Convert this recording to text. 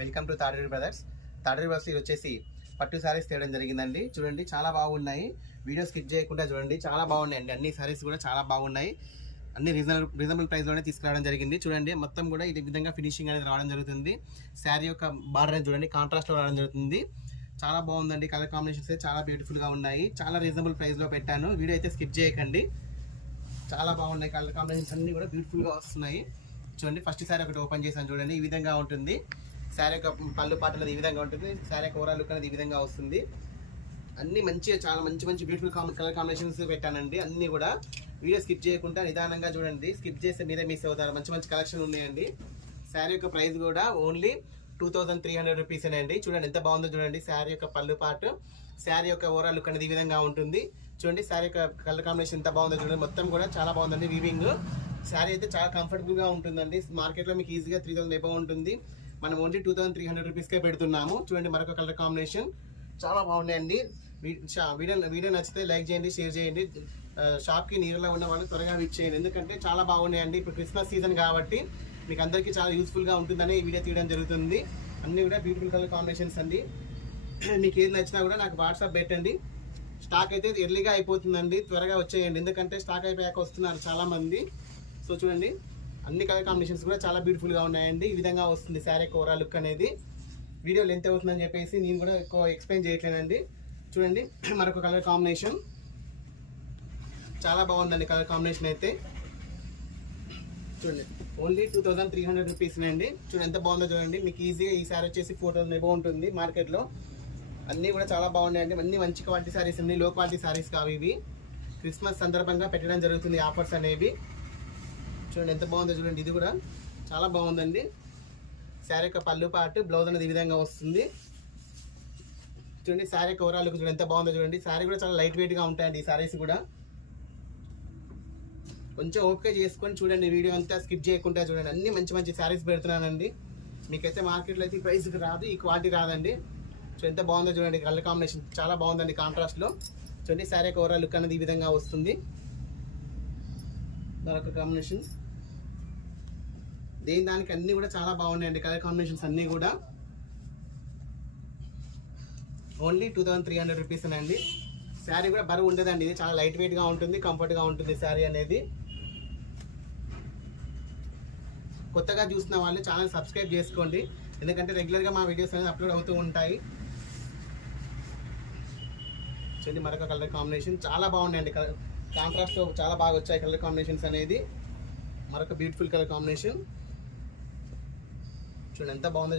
Welcome to Taderu brothers. Taderu brothers వచ్చేసి పట్టు సారీస్ తేయడం జరిగిందండి. చూడండి చాలా బాగున్నాయి. వీడియో స్కిప్ చేయకుండా చూడండి, చాలా బాగున్నాయండి. అన్ని సారీస్ కూడా చాలా బాగున్నాయి. అన్ని రీజనబుల్ ప్రైస్లోనే తీసుకురావడం జరిగింది. చూడండి మొత్తం కూడా ఈ విధంగా ఫినిషింగ్ అనేది రావడం జరుగుతుంది. శారీ యొక్క బార్డర్ అనేది చూడండి కాంట్రాస్ట్లో రావడం జరుగుతుంది. చాలా బాగుందండి. కలర్ కాంబినేషన్స్ చాలా బ్యూటిఫుల్గా ఉన్నాయి. చాలా రీజనబుల్ ప్రైస్లో పెట్టాను. వీడియో అయితే స్కిప్ చేయకండి. చాలా బాగున్నాయి. కలర్ కాంబినేషన్స్ అన్ని కూడా బ్యూటిఫుల్గా వస్తున్నాయి. చూడండి ఫస్ట్ శారీ ఒకటి ఓపెన్ చేశాను చూడండి. ఈ విధంగా ఉంటుంది శారీ యొక్క పళ్ళు పాటలు ఈ విధంగా ఉంటుంది. శారీ యొక్క ఓవరాల్ లుక్ అనేది ఈ విధంగా వస్తుంది. అన్ని మంచిగా చాలా మంచి బ్యూటిఫుల్ కలర్ కాంబినేషన్స్ పెట్టానండి. అన్ని కూడా వీడియో స్కిప్ చేయకుండా నిదానంగా చూడండి. స్కిప్ చేస్తే మీరే మిస్ అవుతారు. మంచి కలెక్షన్ ఉన్నాయండి. శారీ యొక్క ప్రైస్ కూడా ఓన్లీ 2300 రూపీస్ అండి. చూడండి ఎంత బాగుందో చూడండి. శారీ యొక్క పళ్ళు పాటు శారీ యొక్క ఓవరాల్ లుక్ అనేది ఈ విధంగా ఉంటుంది. చూడండి శారీ యొక్క కలర్ కాంబినేషన్ ఎంత బాగుందో చూడండి. మొత్తం కూడా చాలా బాగుందండి. వీవింగ్ శారీ అయితే చాలా కంఫర్టబుల్గా ఉంటుందండి. మార్కెట్లో మీకు ఈజీగా 3000 ఎబో ఉంటుంది. మనం ఓన్లీ 2300 రూపీస్కే పెడుతున్నాము. చూడండి మరొక కలర్ కాంబినేషన్ చాలా బాగున్నాయండి. వీడియో నచ్చితే లైక్ చేయండి, షేర్ చేయండి. షాప్కి నీరులో ఉన్న వాళ్ళు త్వరగా విచ్ చేయండి. ఎందుకంటే చాలా బాగున్నాయండి. ఇప్పుడు క్రిస్మస్ సీజన్ కాబట్టి మీకు అందరికీ చాలా యూస్ఫుల్గా ఉంటుందని ఈ వీడియో తీయడం జరుగుతుంది. అన్నీ కూడా బ్యూటిఫుల్ కలర్ కాంబినేషన్స్ అండి. మీకు ఏది నచ్చినా కూడా నాకు వాట్సాప్ పెట్టండి. స్టాక్ అయితే ఎర్లీగా అయిపోతుందండి. త్వరగా వచ్చేయండి. ఎందుకంటే స్టాక్ అయిపోయాక వస్తున్నారు చాలామంది. సో చూడండి అన్ని కలర్ కాంబినేషన్స్ కూడా చాలా బ్యూటిఫుల్గా ఉన్నాయండి. ఈ విధంగా వస్తుంది శారీ ఓవరాల్ లుక్ అనేది. వీడియో లెంత్ అవుతుందని చెప్పేసి నేను కూడా ఎక్కువ ఎక్స్ప్లెయిన్ చేయట్లేనండి. చూడండి మరొక కలర్ కాంబినేషన్ చాలా బాగుందండి. కలర్ కాంబినేషన్ అయితే చూడండి ఓన్లీ 2300 రూపీస్ అండి. చూడండి ఎంత బాగుందో చూడండి. మీకు ఈజీగా ఈ శారీ వచ్చేసి 4000 ఎబో ఉంటుంది మార్కెట్లో. అన్నీ కూడా చాలా బాగున్నాయండి. అన్ని మంచి క్వాలిటీ శారీస్ ఉన్నాయి. లో క్వాలిటీ శారీస్ కావు ఇవి. క్రిస్మస్ సందర్భంగా పెట్టడం జరుగుతుంది ఆఫర్స్ అనేవి. చూడండి ఎంత బాగుందో చూడండి. ఇది కూడా చాలా బాగుందండి. శారీ యొక్క పళ్ళు పాటు బ్లౌజ్ అనేది ఈ విధంగా వస్తుంది. చూడండి శారీ యొక్క ఓవరాల్ చూడండి ఎంత బాగుందో చూడండి. శారీ కూడా చాలా లైట్ వెయిట్గా ఉంటాయండి ఈ శారీస్ కూడా. కొంచెం ఓకే చేసుకొని చూడండి. వీడియో అంతా స్కిప్ చేయకుండా చూడండి. అన్ని మంచి శారీస్ పెడుతున్నానండి. మీకైతే మార్కెట్లో అయితే ఈ ప్రైస్కి రాదు, ఈ క్వాలిటీ రాదండి. సో ఎంత బాగుందో చూడండి. కలర్ కాంబినేషన్ చాలా బాగుందండి కాంట్రాస్ట్లో. చూడండి శారీ యొక్క ఓవరాల్ లుక్ అనేది ఈ విధంగా వస్తుంది. మరొక కాంబినేషన్ దానికి అన్నీ కూడా చాలా బాగున్నాయండి. కలర్ కాంబినేషన్స్ అన్నీ కూడా ఓన్లీ 2300 రూపీస్ అండి. శారీ కూడా బరువు ఉండదండి. ఇది చాలా లైట్ వెయిట్గా ఉంటుంది, కంఫర్ట్గా ఉంటుంది శారీ అనేది. కొత్తగా చూసిన వాళ్ళు ఛానల్ సబ్స్క్రైబ్ చేసుకోండి. ఎందుకంటే రెగ్యులర్గా మా వీడియోస్ అనేది అప్లోడ్ అవుతూ ఉంటాయి. చూడండి మరొక కలర్ కాంబినేషన్ చాలా బాగున్నాయండి. కాంట్రాస్ట్లో చాలా బాగా వచ్చాయి కలర్ కాంబినేషన్స్ అనేది. మరొక బ్యూటిఫుల్ కలర్ కాంబినేషన్ చూడండి ఎంత బాగుందో చూడండి.